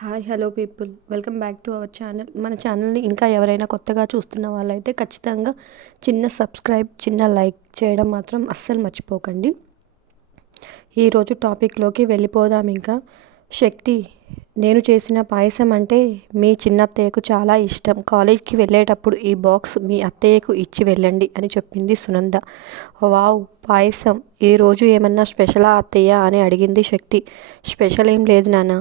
Hi hello people, welcome back to our channel. మన ఛానల్ని ఇంకా ఎవరైనా కొత్తగా చూస్తున్న వాళ్ళైతే ఖచ్చితంగా చిన్న సబ్స్క్రైబ్, చిన్న లైక్ చేయడం మాత్రం అస్సలు మర్చిపోకండి. ఈరోజు టాపిక్లోకి వెళ్ళిపోదాం. ఇంకా శక్తి, నేను చేసిన పాయసం అంటే మీ చిన్న అత్తయ్యకు చాలా ఇష్టం. కాలేజ్కి వెళ్ళేటప్పుడు ఈ బాక్స్ మీ అత్తయ్యకు ఇచ్చి వెళ్ళండి అని చెప్పింది సునంద. వావ్, పాయసం! ఈరోజు ఏమన్నా స్పెషలా అత్తయ్య అని అడిగింది శక్తి. స్పెషల్ ఏం లేదు నాన్న,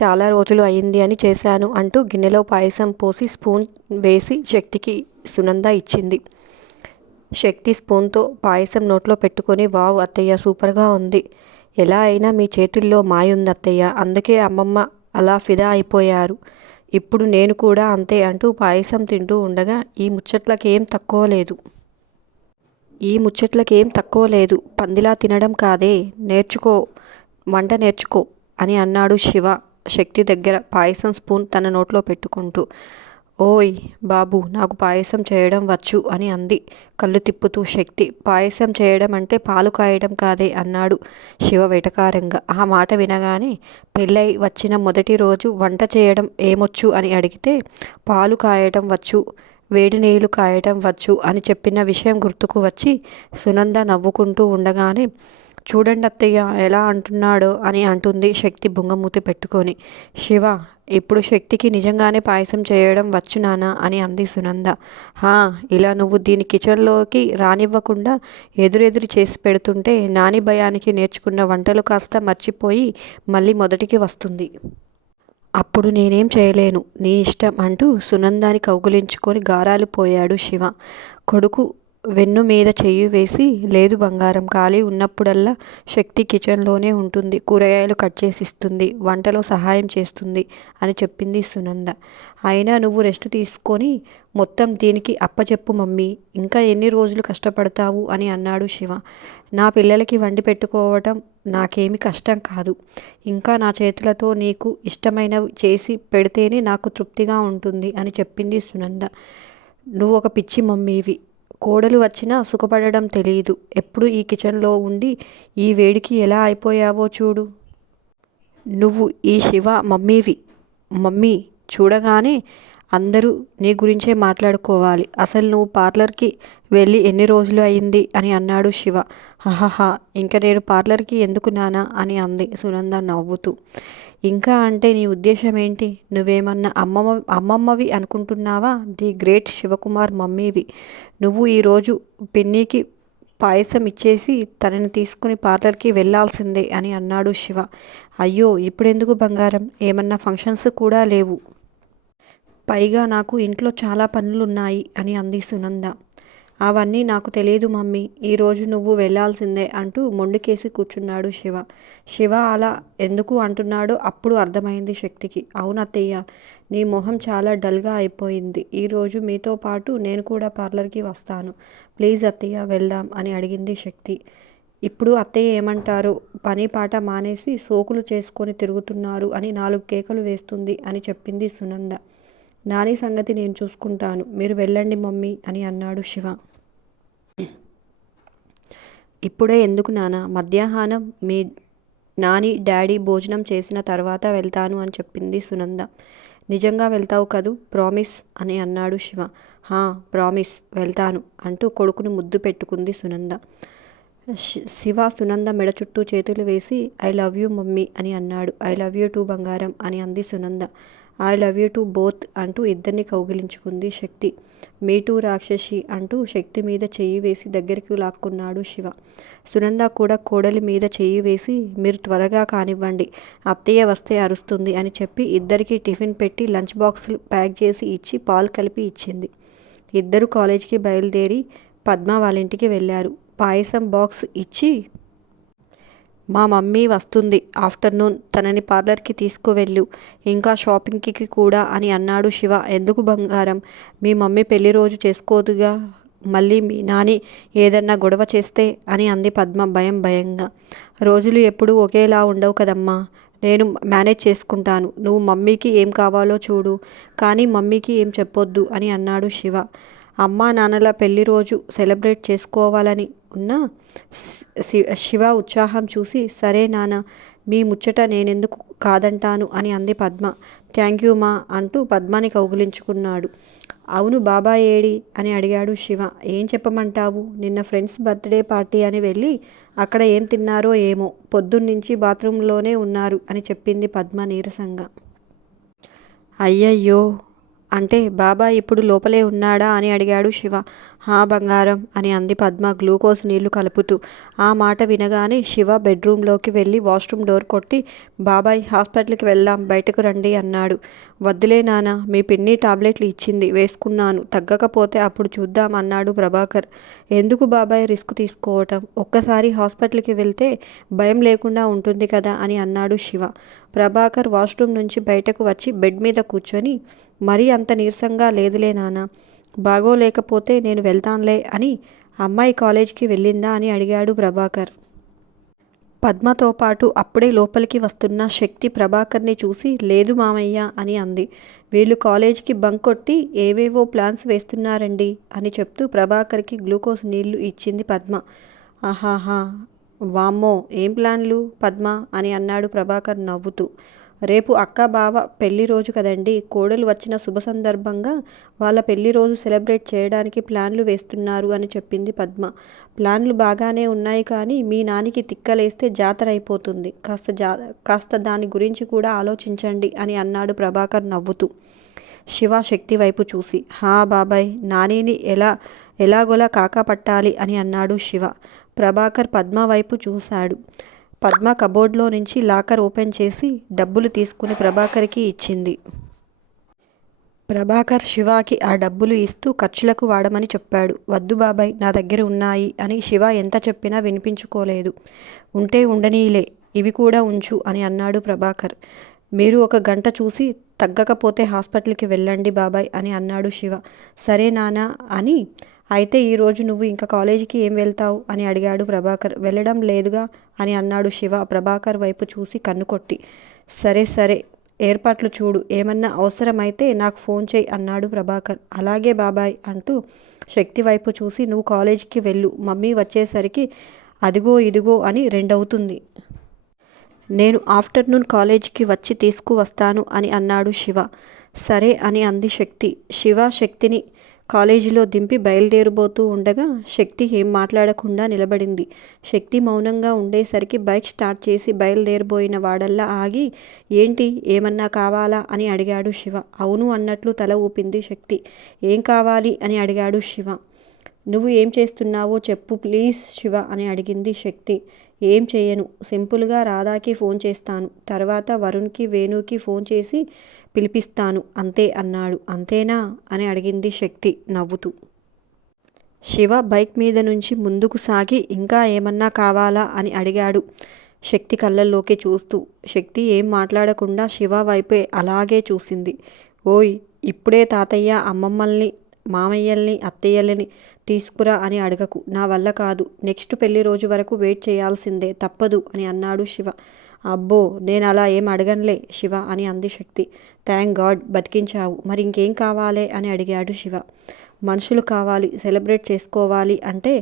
చాలా రోజులు అయింది అని చేశాను అంటూ గిన్నెలో పాయసం పోసి స్పూన్ వేసి శక్తికి సునంద ఇచ్చింది. శక్తి స్పూన్తో పాయసం నోట్లో పెట్టుకొని, వావ్ అత్తయ్య, సూపర్గా ఉంది. ఎలా అయినా మీ చేతుల్లో మాయ ఉంది అత్తయ్య, అందుకే అమ్మమ్మ అలా ఫిదా అయిపోయారు. ఇప్పుడు నేను కూడా అంతే అంటూ పాయసం తింటూ ఉండగా, ఈ ముచ్చట్లకేం తక్కువ లేదు, పందిలా తినడం కాదే, నేర్చుకో, వంట నేర్చుకో అని అన్నాడు శివ శక్తి దగ్గర పాయసం స్పూన్ తన నోట్లో పెట్టుకుంటూ. ఓయ్ బాబు, నాకు పాయసం చేయడం వచ్చు అని అంది కళ్ళు తిప్పుతూ శక్తి. పాయసం చేయడం అంటే పాలు కాయడం కాదే అన్నాడు శివ వెటకారంగా. ఆ మాట వినగానే, పెళ్ళై వచ్చిన మొదటి రోజు వంట చేయడం ఏమొచ్చు అని అడిగితే, పాలు కాయడం వచ్చు, వేడి నీళ్లు కాయడం వచ్చు అని చెప్పిన విషయం గుర్తుకు వచ్చి సునంద నవ్వుకుంటూ ఉండగానే, చూడండి అత్తయ్య ఎలా అంటున్నాడో అని అంటుంది శక్తి బుంగమూతి పెట్టుకొని. శివ, ఇప్పుడు శక్తికి నిజంగానే పాయసం చేయడం వచ్చు నానా అని అంది సునంద. హా, ఇలా నువ్వు దీని కిచెన్లోకి రానివ్వకుండా ఎదురెదురు చేసి పెడుతుంటే నాని భయానికి నేర్చుకున్న వంటలు కాస్త మర్చిపోయి మళ్ళీ మొదటికి వస్తుంది. అప్పుడు నేనేం చేయలేను, నీ ఇష్టం అంటూ సునందాని కౌగులించుకొని గారాలు పోయాడు శివ. కొడుకు వెన్ను మీద చెయ్యి వేసి, లేదు బంగారం, ఖాళీ ఉన్నప్పుడల్లా శక్తి కిచెన్లోనే ఉంటుంది, కూరగాయలు కట్ చేసిస్తుంది, వంటలో సహాయం చేస్తుంది అని చెప్పింది సునంద. అయినా నువ్వు రెస్ట్ తీసుకొని మొత్తం దీనికి అప్పచెప్పు మమ్మీ, ఇంకా ఎన్ని రోజులు కష్టపడతావు అని అన్నాడు శివ. నా పిల్లలకి వండి పెట్టుకోవటం నాకేమి కష్టం కాదు, ఇంకా నా చేతులతో నీకు ఇష్టమైనవి చేసి పెడితేనే నాకు తృప్తిగా ఉంటుంది అని చెప్పింది సునంద. నువ్వు ఒక పిచ్చి మమ్మీవి, కోడలు వచ్చినా సుఖపడడం తెలియదు, ఎప్పుడు ఈ కిచెన్లో ఉండి ఈ వేడికి ఎలా అయిపోయావో చూడు. నువ్వు ఈ శివ మమ్మీవి. మమ్మీ చూడగానే అందరూ నీ గురించే మాట్లాడుకోవాలి. అసలు నువ్వు పార్లర్కి వెళ్ళి ఎన్ని రోజులు అయింది అని అన్నాడు శివ. హహహా, ఇంకా నేను పార్లర్కి ఎందుకు నానా అని అంది సునంద నవ్వుతూ. ఇంకా అంటే నీ ఉద్దేశం ఏంటి? నువ్వేమన్నా అమ్మమ్మవి అనుకుంటున్నావా? ది గ్రేట్ శివకుమార్ మమ్మీవి నువ్వు. ఈరోజు పిన్నికి పాయసం ఇచ్చేసి తనని తీసుకుని పార్లర్కి వెళ్ళాల్సిందే అని అన్నాడు శివ. అయ్యో, ఇప్పుడెందుకు బంగారం, ఏమన్నా ఫంక్షన్స్ కూడా లేవు, పైగా నాకు ఇంట్లో చాలా పనులున్నాయి అని అంది సునంద. అవన్నీ నాకు తెలియదు మమ్మీ, ఈరోజు నువ్వు వెళ్ళాల్సిందే అంటూ మొండికేసి కూర్చున్నాడు శివ. శివ అలా ఎందుకు అంటున్నాడో అప్పుడు అర్థమైంది శక్తికి. అవునత్తయ్య, నీ మొహం చాలా డల్గా అయిపోయింది, ఈరోజు మీతో పాటు నేను కూడా పార్లర్కి వస్తాను, ప్లీజ్ అత్తయ్య వెళ్దాం అని అడిగింది శక్తి. ఇప్పుడు అత్తయ్య ఏమంటారో, పని పాట మానేసి సోకులు చేసుకొని తిరుగుతున్నారు అని 4 కేకలు వేస్తుంది అని చెప్పింది సునంద. నాని సంగతి నేను చూసుకుంటాను, మీరు వెళ్ళండి మమ్మీ అని అన్నాడు శివ. ఇప్పుడే ఎందుకు నాన్న, మధ్యాహ్నం మీ నాని డాడీ భోజనం చేసిన తర్వాత వెళ్తాను అని చెప్పింది సునంద. నిజంగా వెళ్తావు కదూ, ప్రామిస్ అని అన్నాడు శివ. హా, ప్రామిస్, వెళ్తాను అంటూ కొడుకుని ముద్దు పెట్టుకుంది సునంద. శివ సునంద మెడ చుట్టూ చేతులు వేసి, ఐ లవ్ యూ మమ్మీ అని అన్నాడు. ఐ లవ్ యూ టూ బంగారం అని అంది Sunanda. I love you to both అంటూ ఇద్దరిని కౌగిలించుకుంది శక్తి. మీ టూ రాక్షసి అంటూ శక్తి మీద చెయ్యి వేసి దగ్గరికి లాక్కున్నాడు శివ. సునంద కూడా కోడలి మీద చెయ్యి వేసి, మీరు త్వరగా కానివ్వండి, అత్తయ్య వస్తే అరుస్తుంది అని చెప్పి ఇద్దరికి టిఫిన్ పెట్టి లంచ్ బాక్సులు ప్యాక్ చేసి ఇచ్చి పాలు కలిపి ఇచ్చింది. ఇద్దరు కాలేజీకి బయలుదేరి పద్మ వాళ్ళింటికి వెళ్ళారు. పాయసం బాక్స్ ఇచ్చి, మా మమ్మీ వస్తుంది ఆఫ్టర్నూన్, తనని పార్లర్కి తీసుకువెళ్ళు, ఇంకా షాపింగ్కి కూడా అని అన్నాడు శివ. ఎందుకు బంగారం, మీ మమ్మీ పెళ్లి రోజు చేసుకోదుగా, మళ్ళీ మీ నాని ఏదన్నా గొడవ చేస్తే అని అంది పద్మ భయంగా. రోజులు ఎప్పుడూ ఒకేలా ఉండవు కదమ్మా, నేను మేనేజ్ చేసుకుంటాను, నువ్వు మమ్మీకి ఏం కావాలో చూడు, కానీ మమ్మీకి ఏం చెప్పొద్దు అని అన్నాడు శివ. అమ్మా నాన్నల పెళ్లి రోజు సెలబ్రేట్ చేసుకోవాలని ఉన్న శివ ఉత్సాహం చూసి, సరే నాన్న, మీ ముచ్చట నేనెందుకు కాదంటాను అని అంది పద్మ. థ్యాంక్ యూ మా అంటూ పద్మని కౌగిలించుకున్నాడు. అవును బాబాయ్ ఏడి అని అడిగాడు శివ. ఏం చెప్పమంటావు, నిన్న ఫ్రెండ్స్ బర్త్డే పార్టీ అని వెళ్ళి అక్కడ ఏం తిన్నారో ఏమో, పొద్దున్నుంచి బాత్రూంలోనే ఉన్నారు అని చెప్పింది పద్మ నీరసంగా. అయ్యయ్యో, అంటే బాబాయ్ ఇప్పుడు లోపలే ఉన్నాడా అని అడిగాడు శివ. హా బంగారం అని అంది పద్మ గ్లూకోజ్ నీళ్లు కలుపుతూ. ఆ మాట వినగానే శివ బెడ్రూంలోకి వెళ్ళి వాష్రూమ్ డోర్ కొట్టి, బాబాయ్ హాస్పిటల్కి వెళ్దాం, బయటకు రండి అన్నాడు. వద్దులే నాన్న, మీ పిన్ని టాబ్లెట్లు ఇచ్చింది, వేసుకున్నాను, తగ్గకపోతే అప్పుడు చూద్దాం అన్నాడు ప్రభాకర్. ఎందుకు బాబాయ్ రిస్క్ తీసుకోవటం, ఒక్కసారి హాస్పిటల్కి వెళ్తే భయం లేకుండా ఉంటుంది కదా అని అన్నాడు శివ. ప్రభాకర్ వాష్రూమ్ నుంచి బయటకు వచ్చి బెడ్ మీద కూర్చొని, మరీ అంత నీరసంగా లేదులే నాన్న, బాగోలేకపోతే నేను వెళ్తానులే అని. అమ్మాయి కాలేజీకి వెళ్ళిందా అని అడిగాడు ప్రభాకర్. పద్మతో పాటు అప్పుడే లోపలికి వస్తున్న శక్తి ప్రభాకర్ని చూసి, లేదు మామయ్య అని అంది. వీళ్ళు కాలేజీకి బంక్ కొట్టి ఏవేవో ప్లాన్స్ వేస్తున్నారండి అని చెప్తూ ప్రభాకర్కి గ్లూకోజ్ నీళ్లు ఇచ్చింది పద్మ. ఆహాహా, వామ్మో, ఏం ప్లాన్లు పద్మ అని అన్నాడు ప్రభాకర్ నవ్వుతూ. రేపు అక్క బావ పెళ్లి రోజు కదండి, కోడలు వచ్చిన శుభ సందర్భంగా వాళ్ళ పెళ్లి రోజు సెలబ్రేట్ చేయడానికి ప్లాన్లు వేస్తున్నారు అని చెప్పింది పద్మ. ప్లాన్లు బాగానే ఉన్నాయి కానీ మీ నానికి తిక్కలేస్తే జాతర అయిపోతుంది, కాస్త దాని గురించి కూడా ఆలోచించండి అని అన్నాడు ప్రభాకర్ నవ్వుతూ. శివ శక్తి వైపు చూసి, హా బాబాయ్, నానిని ఎలాగోలా కాకాపట్టాలి అని అన్నాడు శివ. ప్రభాకర్ పద్మ వైపు చూశాడు. పద్మ కబోర్డ్లో నుంచి లాకర్ ఓపెన్ చేసి డబ్బులు తీసుకుని ప్రభాకర్కి ఇచ్చింది. ప్రభాకర్ శివాకి ఆ డబ్బులు ఇస్తూ ఖర్చులకు వాడమని చెప్పాడు. వద్దు బాబాయ్, నా దగ్గర ఉన్నాయి అని శివ ఎంత చెప్పినా వినిపించుకోలేదు. ఉంటే ఉండనీలే, ఇవి కూడా ఉంచు అని అన్నాడు ప్రభాకర్. మీరు ఒక గంట చూసి తగ్గకపోతే హాస్పిటల్కి వెళ్ళండి బాబాయ్ అని అన్నాడు శివ. సరే నానా అని. అయితే ఈరోజు నువ్వు ఇంకా కాలేజీకి ఏం వెళ్తావు అని అడిగాడు ప్రభాకర్. వెళ్ళడం లేదుగా అని అన్నాడు శివ ప్రభాకర్ వైపు చూసి కన్నుకొట్టి. సరే సరే, ఏర్పాట్లు చూడు, ఏమన్నా అవసరమైతే నాకు ఫోన్ చేయి అన్నాడు ప్రభాకర్. అలాగే బాబాయ్ అంటూ శక్తి వైపు చూసి, నువ్వు కాలేజీకి వెళ్ళు, మమ్మీ వచ్చేసరికి అదిగో ఇదిగో అని 2 అవుతుంది. నేను ఆఫ్టర్నూన్ కాలేజీకి వచ్చి తీసుకువస్తాను అని అన్నాడు శివ. సరే అని అంది శక్తి. శివ శక్తిని కాలేజీలో దింపి బయలుదేరబోతూ ఉండగా శక్తి ఏం మాట్లాడకుండా నిలబడింది. శక్తి మౌనంగా ఉండేసరికి బైక్ స్టార్ట్ చేసి బయలుదేరబోయిన వాడల్లా ఆగి, ఏంటి, ఏమన్నా కావాలా అని అడిగాడు శివ. అవును అన్నట్లు తల ఊపింది శక్తి. ఏం కావాలి అని అడిగాడు శివ. నువ్వు ఏం చేస్తున్నావో చెప్పు ప్లీజ్ శివ అని అడిగింది శక్తి. ఏం చేయను, సింపుల్గా రాధాకి ఫోన్ చేస్తాను, తర్వాత వరుణ్కి వేణుకి ఫోన్ చేసి పిలిపిస్తాను అంతే అన్నాడు. అంతేనా అని అడిగింది శక్తి నవ్వుతూ. శివ బైక్ మీద నుంచి ముందుకు సాగి, ఇంకా ఏమన్నా కావాలా అని అడిగాడు శక్తి కళ్ళల్లోకి చూస్తూ. శక్తి ఏం మాట్లాడకుండా శివ వైపే అలాగే చూసింది. ఓయ్, ఇప్పుడే తాతయ్య అమ్మమ్మల్ని మామయ్యల్ని అత్తయ్యలని తీసుకురా అని అడగకు, నా వల్ల కాదు, నెక్స్ట్ పెళ్లి రోజు వరకు వెయిట్ చేయాల్సిందే, తప్పదు అని అన్నాడు శివ. అబ్బో, నేను అలా ఏం అడగనులే శివ అని అంది శక్తి. థ్యాంక్ గాడ్ బతికించావు, మరి ఇంకేం కావాలే అని అడిగాడు శివ. మనుషులు కావాలి, సెలబ్రేట్ చేసుకోవాలి అంటే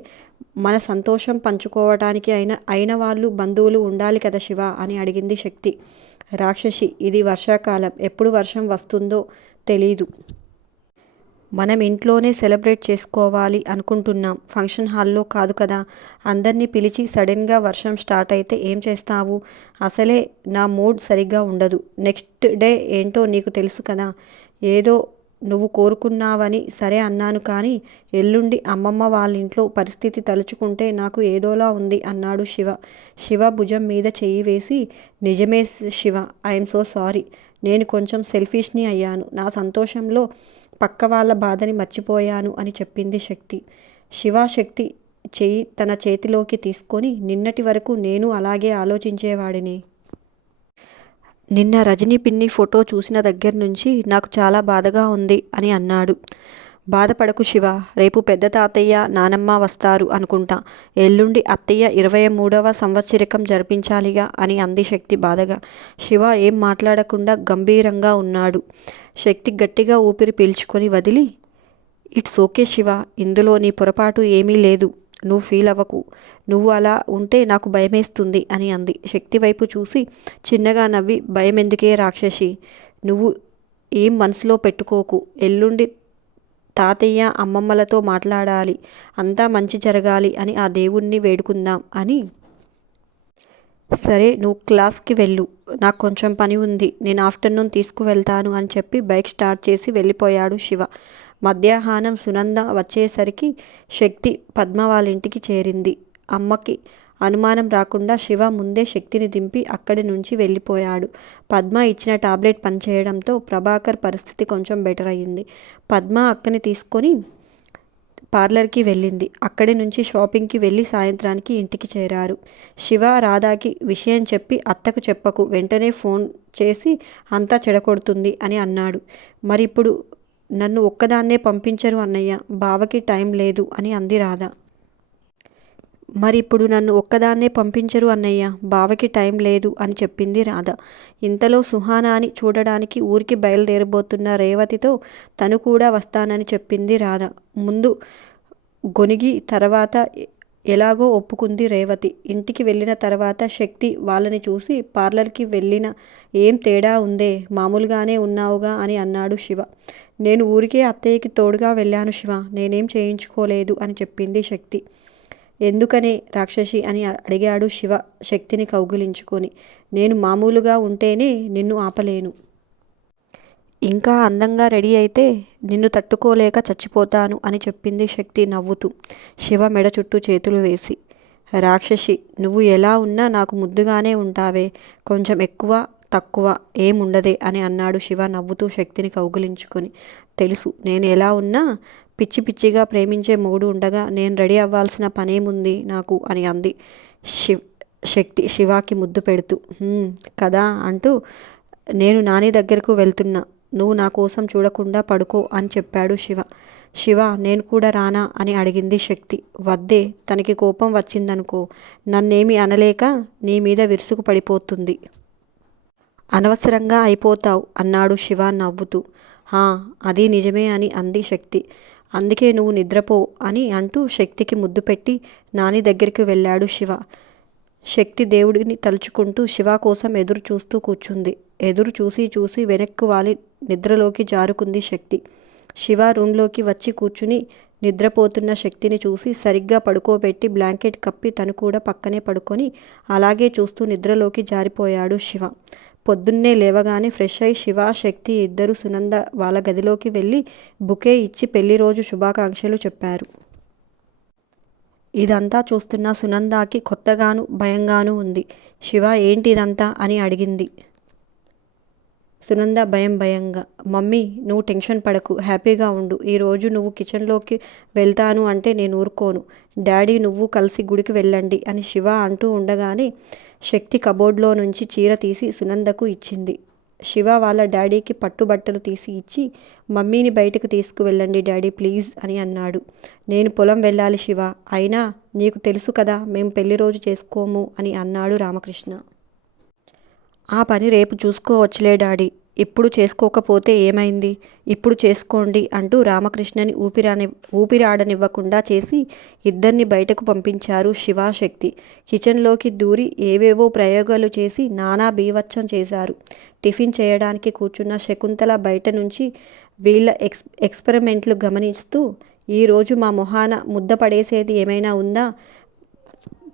మన సంతోషం పంచుకోవటానికి అయిన వాళ్ళు బంధువులు ఉండాలి కదా శివ అని అడిగింది శక్తి. రాక్షసి, ఇది వర్షాకాలం, ఎప్పుడు వర్షం వస్తుందో తెలీదు, మనం ఇంట్లోనే సెలబ్రేట్ చేసుకోవాలి అనుకుంటున్నాం, ఫంక్షన్ హాల్లో కాదు కదా, అందరినీ పిలిచి సడన్గా వర్షం స్టార్ట్ అయితే ఏం చేస్తావు, అసలే నా మూడ్ సరిగ్గా ఉండదు, నెక్స్ట్ డే ఏంటో నీకు తెలుసు కదా, ఏదో నువ్వు కోరుకున్నావని సరే అన్నాను కానీ ఎల్లుండి అమ్మమ్మ వాళ్ళ ఇంట్లో పరిస్థితి తలుచుకుంటే నాకు ఏదోలా ఉంది అన్నాడు శివ. శివ భుజం మీద చెయ్యి వేసి, నిజమే శివ, ఐఎమ్ సో సారీ, నేను కొంచెం సెల్ఫిష్ని అయ్యాను, నా సంతోషంలో పక్క వాళ్ళ బాధని మర్చిపోయాను అని చెప్పింది శక్తి. శివ శక్తి చెయ్యి తన చేతిలోకి తీసుకొని, నిన్నటి వరకు నేను అలాగే ఆలోచించేవాడిని, నిన్న రజనీ పిన్ని ఫోటో చూసిన దగ్గర నుంచి నాకు చాలా బాధగా ఉంది అని అన్నాడు. బాధపడకు శివ, రేపు పెద్ద తాతయ్య నానమ్మ వస్తారు అనుకుంటా, ఎల్లుండి అత్తయ్య 23వ సంవత్సరికం జరిపించాలిగా అని అంది శక్తి బాధగా. శివ ఏం మాట్లాడకుండా గంభీరంగా ఉన్నాడు. శక్తి గట్టిగా ఊపిరి పీల్చుకొని వదిలి, ఇట్స్ ఓకే శివ, ఇందులో నీ పొరపాటు ఏమీ లేదు, నువ్వు ఫీల్ అవ్వకు. నువ్వు అలా ఉంటే నాకు భయమేస్తుంది అని అంది. శక్తి వైపు చూసి చిన్నగా నవ్వి, భయం ఎందుకే రాక్షసి, నువ్వు ఏం మనసులో పెట్టుకోకు. ఎల్లుండి తాతయ్య అమ్మమ్మలతో మాట్లాడాలి, అంతా మంచి జరగాలి అని ఆ దేవుణ్ణి వేడుకుందాం అని. సరే నువ్వు క్లాస్కి వెళ్ళు, నాకు కొంచెం పని ఉంది, నేను ఆఫ్టర్నూన్ తీసుకువెళ్తాను అని చెప్పి బైక్ స్టార్ట్ చేసి వెళ్ళిపోయాడు శివ. మధ్యాహ్నం సునంద వచ్చేసరికి శక్తి పద్మ వాళ్ళ ఇంటికి చేరింది. అమ్మకి అనుమానం రాకుండా శివ ముందే శక్తిని దింపి అక్కడి నుంచి వెళ్ళిపోయాడు. పద్మ ఇచ్చిన టాబ్లెట్ పనిచేయడంతో ప్రభాకర్ పరిస్థితి కొంచెం బెటర్ అయ్యింది. పద్మ అక్కని తీసుకొని పార్లర్కి వెళ్ళింది. అక్కడి నుంచి షాపింగ్కి వెళ్ళి సాయంత్రానికి ఇంటికి చేరారు. శివ రాధాకి విషయం చెప్పి అత్తకు చెప్పకు, వెంటనే ఫోన్ చేసి అంతా చెడగొడుతుంది అని అన్నాడు. మరి ఇప్పుడు నన్ను ఒక్కదాన్నే పంపించరు అన్నయ్య, బావకి టైం లేదు అని అంది రాధ. మరి ఇప్పుడు నన్ను ఒక్కదాన్నే పంపించరు అన్నయ్య, బావకి టైం లేదు అని చెప్పింది రాధ. ఇంతలో సుహానాని చూడడానికి ఊరికి బయలుదేరబోతున్న రేవతితో తను కూడా వస్తానని చెప్పింది రాధ. ముందు గొనిగి తర్వాత ఎలాగో ఒప్పుకుంది రేవతి. ఇంటికి వెళ్ళిన తర్వాత శక్తి వాళ్ళని చూసి, పార్లర్కి వెళ్ళిన ఏం తేడా ఉందే, మామూలుగానే ఉన్నావుగా అని అన్నాడు శివ. నేను ఊరికే అత్తయ్యకి తోడుగా వెళ్ళాను శివ, నేనేం చేయించుకోలేదు అని చెప్పింది శక్తి. ఎందుకనే రాక్షసి అని అడిగాడు శివ శక్తిని కౌగిలించుకొని. నేను మామూలుగా ఉంటేనే నిన్ను ఆపలేను. ఇంకా అందంగా రెడీ అయితే నిన్ను తట్టుకోలేక చచ్చిపోతాను అని చెప్పింది శక్తి నవ్వుతూ, శివ మెడ చుట్టూ చేతులు వేసి. రాక్షసి, నువ్వు ఎలా ఉన్నా నాకు ముద్దుగానే ఉంటావే, కొంచెం ఎక్కువ తక్కువ ఏముండదే అని అన్నాడు శివ నవ్వుతూ శక్తిని కౌగిలించుకొని. తెలుసు, నేను ఎలా ఉన్నా పిచ్చి పిచ్చిగా ప్రేమించే మొగుడు ఉండగా నేను రెడీ అవ్వాల్సిన పనేముంది నాకు అని అంది శక్తి శివాకి ముద్దు పెడుతూ. కదా అంటూ, నేను నాని దగ్గరకు వెళ్తున్నా, నువ్వు నా కోసం చూడకుండా పడుకో అని చెప్పాడు శివ. శివ, నేను కూడా రానా అని అడిగింది శక్తి. వద్దే, తనకి కోపం వచ్చిందనుకో, నన్నేమి అనలేక నీ మీద విరుసుకు పడిపోతుంది. అనవసరంగా అయిపోతావు అన్నాడు శివ నవ్వుతూ. అది నిజమే అని అంది శక్తి. అందుకే నువ్వు నిద్రపో అని అంటూ శక్తికి ముద్దు పెట్టి నాని దగ్గరికి వెళ్ళాడు శివ. శక్తి దేవుడిని తలుచుకుంటూ శివ కోసం ఎదురు చూస్తూ కూర్చుంది. ఎదురు చూసి చూసి వెనక్కు వాలి నిద్రలోకి జారుకుంది శక్తి. శివ రూంలోకి వచ్చి కూర్చుని నిద్రపోతున్న శక్తిని చూసి సరిగ్గా పడుకోబెట్టి బ్లాంకెట్ కప్పి తను కూడా పక్కనే పడుకొని అలాగే చూస్తూ నిద్రలోకి జారిపోయాడు శివ. పొద్దున్నే లేవగానే ఫ్రెష్ అయి శివ శక్తి ఇద్దరు సునంద వాళ్ళ గదిలోకి వెళ్ళి బుకే ఇచ్చి పెళ్లి రోజు శుభాకాంక్షలు చెప్పారు. ఇదంతా చూస్తున్న సునందాకి కొత్తగాను భయంగానూ ఉంది. శివ, ఏంటి ఇదంతా అని అడిగింది. సునంద భయంగా, మమ్మీ నువ్వు టెన్షన్ పడకు, హ్యాపీగా ఉండు. ఈరోజు నువ్వు కిచెన్లోకి వెళ్తాను అంటే నేను ఊరుకోను. డాడీ నువ్వు కలిసి గుడికి వెళ్ళండి అని శివ అంటూ ఉండగానే శక్తి కబోర్డ్లో నుంచి చీర తీసి సునందకు ఇచ్చింది. శివ వాళ్ళ డాడీకి పట్టుబట్టలు తీసి ఇచ్చి, మమ్మీని బయటకు తీసుకువెళ్ళండి డాడీ ప్లీజ్ అని అన్నాడు. నేను పొలం వెళ్ళాలి శివ, అయినా నీకు తెలుసు కదా మేము పెళ్లి రోజు చేసుకోము అని అన్నాడు రామకృష్ణ. ఆ పని రేపు చూసుకోవచ్చులే డాడీ, ఇప్పుడు చేసుకోకపోతే ఏమైంది, ఇప్పుడు చేసుకోండి అంటూ రామకృష్ణని ఊపిరాడనివ్వకుండా చేసి ఇద్దరిని బయటకు పంపించారు శివ శక్తి. కిచెన్లోకి దూరి ఏవేవో ప్రయోగాలు చేసి నానా బీభత్సం చేశారు. టిఫిన్ చేయడానికి కూర్చున్న శకుంతల బయట నుంచి వీళ్ళ ఎక్స్పెరిమెంట్లు గమనిస్తూ, ఈరోజు మా మొహాన ముద్ద పడేసేది ఏమైనా ఉందా,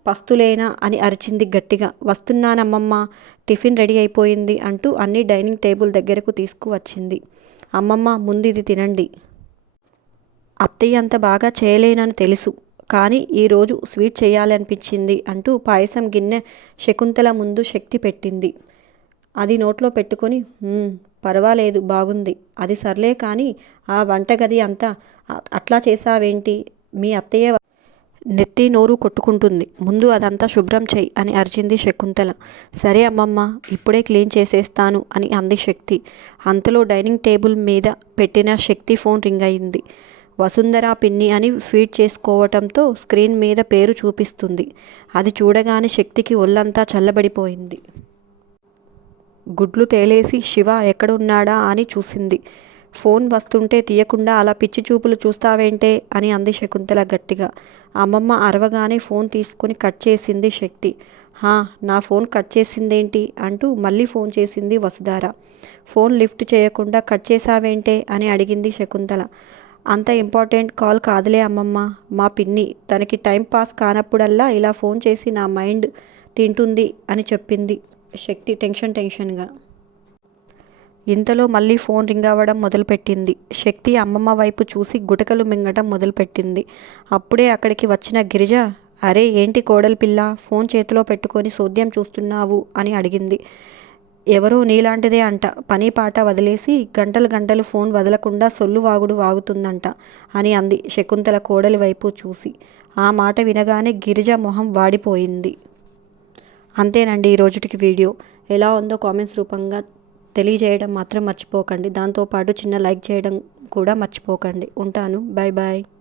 పస్తులేనా అని అరిచింది గట్టిగా. వస్తున్నానమ్మమ్మ, టిఫిన్ రెడీ అయిపోయింది అంటూ అన్ని డైనింగ్ టేబుల్ దగ్గరకు తీసుకువచ్చింది. అమ్మమ్మ ముందు ఇది తినండి. అత్తయ్య అంత బాగా చేయలేనని తెలుసు, కానీ ఈరోజు స్వీట్ చేయాలనిపించింది అంటూ పాయసం గిన్నె శకుంతల ముందు శక్తి పెట్టింది. అది నోట్లో పెట్టుకొని, పర్వాలేదు బాగుంది, అది సర్లే కానీ ఆ వంటగది అంతా అట్లా చేసావేంటి, మీ అత్తయ్య నెత్తి నోరు కొట్టుకుంటుంది, ముందు అదంతా శుభ్రం చెయ్యి అని అరిచింది శకుంతల. సరే అమ్మమ్మ, ఇప్పుడే క్లీన్ చేసేస్తాను అని అంది శక్తి. అంతలో డైనింగ్ టేబుల్ మీద పెట్టిన శక్తి ఫోన్ రింగ్ అయింది. వసుంధర పిన్ని అని ఫీడ్ చేసుకోవటంతో స్క్రీన్ మీద పేరు చూపిస్తుంది. అది చూడగానే శక్తికి ఒళ్ళంతా చల్లబడిపోయింది. గుడ్లు తేలేసి శివ ఎక్కడున్నాడా అని చూసింది. ఫోన్ వస్తుంటే తీయకుండా అలా పిచ్చి చూపులు చూస్తావేంటే అని అంది శకుంతల గట్టిగా. అమ్మమ్మ అరవగానే ఫోన్ తీసుకుని కట్ చేసింది శక్తి. హా, నా ఫోన్ కట్ చేసిందేంటి అంటూ మళ్ళీ ఫోన్ చేసింది వసుధార. ఫోన్ లిఫ్ట్ చేయకుండా కట్ చేసావేంటే అని అడిగింది శకుంతల. అంత ఇంపార్టెంట్ కాల్ కాదులే అమ్మమ్మ, మా పిన్ని తనకి టైం పాస్ కానప్పుడల్లా ఇలా ఫోన్ చేసి నా మైండ్ తింటుంది అని చెప్పింది శక్తి టెన్షన్గా. ఇంతలో మళ్ళీ ఫోన్ రింగ్ అవ్వడం మొదలుపెట్టింది. శక్తి అమ్మమ్మ వైపు చూసి గుటకలు మింగటం మొదలుపెట్టింది. అప్పుడే అక్కడికి వచ్చిన గిరిజ, అరే ఏంటి కోడలి పిల్ల, ఫోన్ చేతిలో పెట్టుకొని సోద్యం చూస్తున్నావు అని అడిగింది. ఎవరో నీలాంటిదే అంట, పని పాట వదిలేసి గంటలు ఫోన్ వదలకుండా సొల్లు వాగుడు వాగుతుందంట అని అంది శకుంతల కోడలి వైపు చూసి. ఆ మాట వినగానే గిరిజ మొహం వాడిపోయింది. అంతేనండి ఈ రోజుటికి వీడియో. ఎలా ఉందో కామెంట్స్ రూపంగా తెలియజేయడం మాత్రం మర్చిపోకండి. దాంతోపాటు చిన్న లైక్ చేయడం కూడా మర్చిపోకండి. ఉంటాను. Bye bye.